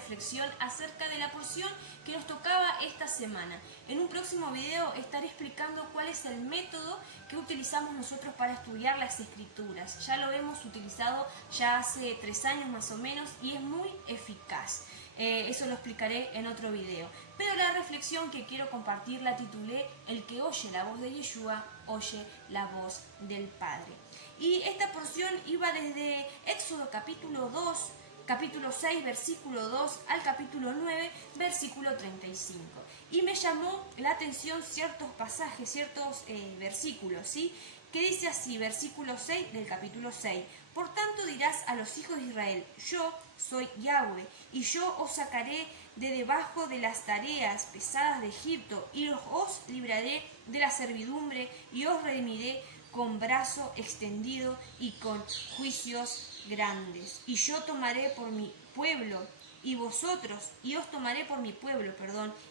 reflexión acerca de la porción que nos tocaba esta semana. En un próximo video estaré explicando cuál es el método que utilizamos nosotros para estudiar las escrituras. Ya lo hemos utilizado ya hace 3 años más o menos y es muy eficaz. Eso lo explicaré en otro video. Pero la reflexión que quiero compartir la titulé El que oye la voz de Yeshua, oye la voz del Padre. Y esta porción iba desde Éxodo capítulo 6, versículo 2 al capítulo 9, versículo 35. Y me llamó la atención ciertos pasajes, ciertos versículos, ¿sí? Que dice así, versículo 6 del capítulo 6. Por tanto dirás a los hijos de Israel, yo soy Yahweh, y yo os sacaré de debajo de las tareas pesadas de Egipto, y os libraré de la servidumbre, y os redimiré con brazo extendido y con juicios grandes. Y yo tomaré por mi pueblo, y os tomaré por mi pueblo,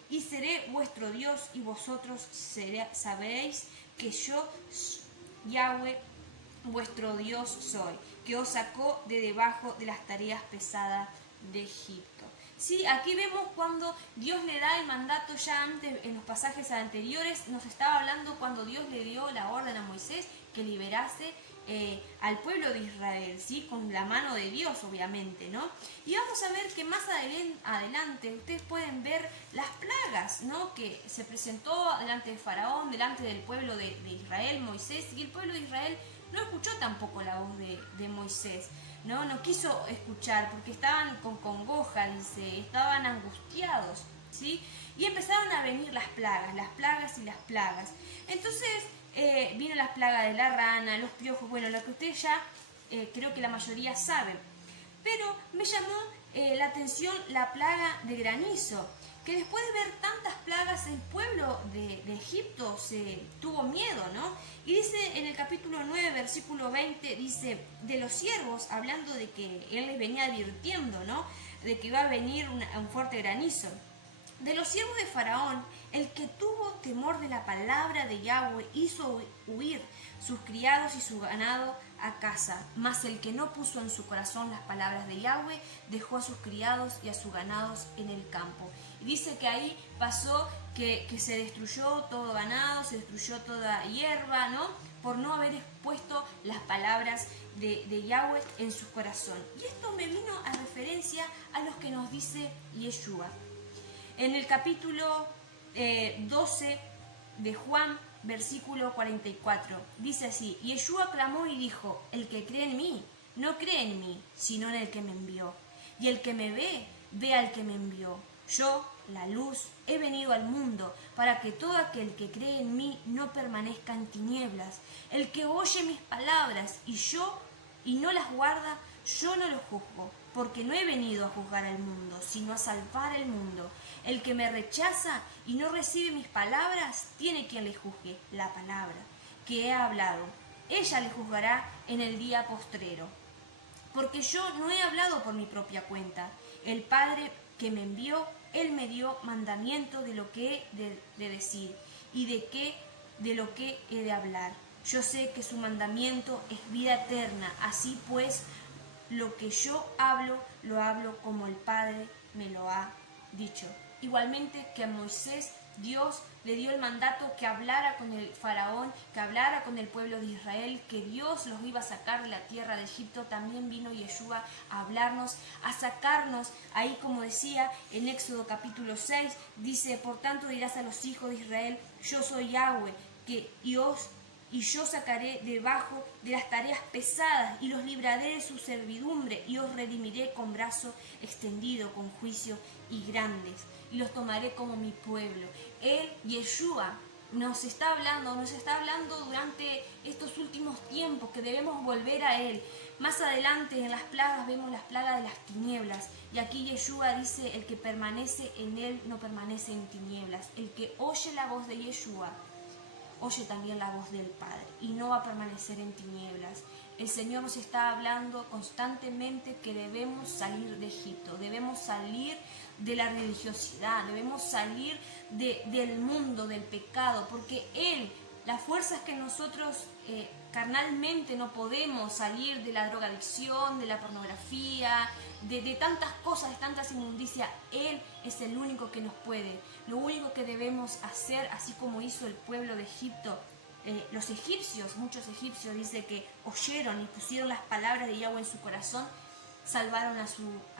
y seré vuestro Dios, y vosotros sabréis que yo, Yahweh, vuestro Dios soy, que os sacó de debajo de las tareas pesadas de Egipto. Sí, aquí vemos cuando Dios le da el mandato ya antes, en los pasajes anteriores, nos estaba hablando cuando Dios le dio la orden a Moisés que liberase al pueblo de Israel, ¿sí? Con la mano de Dios, obviamente, ¿no? Y vamos a ver que más adelante ustedes pueden ver las plagas, ¿no? Que se presentó delante de Faraón, delante del pueblo de Israel, Moisés, y el pueblo de Israel no escuchó tampoco la voz de Moisés, no quiso escuchar porque estaban con congoja, dice, estaban angustiados, ¿sí? Y empezaron a venir las plagas y las plagas. Entonces vino las plagas de la rana, los piojos, bueno, lo que ustedes ya creo que la mayoría saben. Pero me llamó la atención la plaga de granizo, que después de ver tantas plagas el pueblo de Egipto se tuvo miedo, ¿no? Y dice en el capítulo 9, versículo 20, dice, de los siervos, hablando de que él les venía advirtiendo, ¿no? De que iba a venir un fuerte granizo. De los siervos de Faraón, el que tuvo temor de la palabra de Yahweh hizo huir sus criados y su ganado a casa, mas el que no puso en su corazón las palabras de Yahweh dejó a sus criados y a sus ganados en el campo. Y dice que ahí pasó que se destruyó todo ganado, se destruyó toda hierba, ¿no? Por no haber expuesto las palabras de Yahweh en su corazón. Y esto me vino a referencia a los que nos dice Yeshua. En el capítulo 12 de Juan, versículo 44, dice así, Yeshua clamó y dijo, el que cree en mí, no cree en mí, sino en el que me envió. Y el que me ve, ve al que me envió. Yo, la luz, he venido al mundo para que todo aquel que cree en mí no permanezca en tinieblas. El que oye mis palabras y no las guarda, yo no lo juzgo, porque no he venido a juzgar al mundo, sino a salvar al mundo. El que me rechaza y no recibe mis palabras, tiene quien le juzgue la palabra que he hablado. Ella le juzgará en el día postrero. Porque yo no he hablado por mi propia cuenta. El Padre que me envió, Él me dio mandamiento de lo que he de decir y de lo que he de hablar. Yo sé que su mandamiento es vida eterna. Así pues, lo que yo hablo, lo hablo como el Padre me lo ha dicho. Igualmente que a Moisés Dios le dio el mandato que hablara con el faraón, que hablara con el pueblo de Israel, que Dios los iba a sacar de la tierra de Egipto. También vino Yeshua a hablarnos, a sacarnos. Ahí, como decía en Éxodo capítulo 6, dice, por tanto dirás a los hijos de Israel, yo soy Yahweh, y yo sacaré debajo de las tareas pesadas y los libraré de su servidumbre y os redimiré con brazo extendido, con juicio y grandes, y los tomaré como mi pueblo. Él, Yeshua, nos está hablando durante estos últimos tiempos que debemos volver a Él. Más adelante en las plagas vemos las plagas de las tinieblas, y aquí Yeshua dice, el que permanece en Él no permanece en tinieblas. El que oye la voz de Yeshua oye también la voz del Padre y no va a permanecer en tinieblas. El Señor nos está hablando constantemente que debemos salir de Egipto, debemos salir de la religiosidad, debemos salir del mundo, del pecado, porque Él, las fuerzas que nosotros carnalmente no podemos salir de la drogadicción, de la pornografía, de tantas cosas, de tantas inmundicias. Él es el único que nos puede. Lo único que debemos hacer, así como hizo el pueblo de Egipto, los egipcios, muchos egipcios, dice que oyeron y pusieron las palabras de Yahweh en su corazón, salvaron a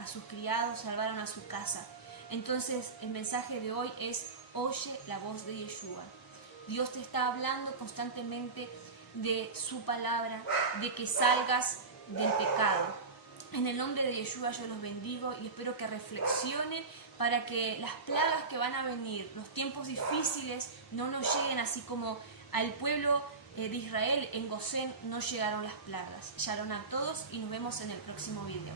sus criados, salvaron a su casa. Entonces el mensaje de hoy es: oye la voz de Yeshua. Dios te está hablando constantemente de su palabra, de que salgas del pecado. En el nombre de Yeshua yo los bendigo y espero que reflexionen para que las plagas que van a venir, los tiempos difíciles, no nos lleguen así como al pueblo de Israel en Gosén no llegaron las plagas. Shalom a todos y nos vemos en el próximo video.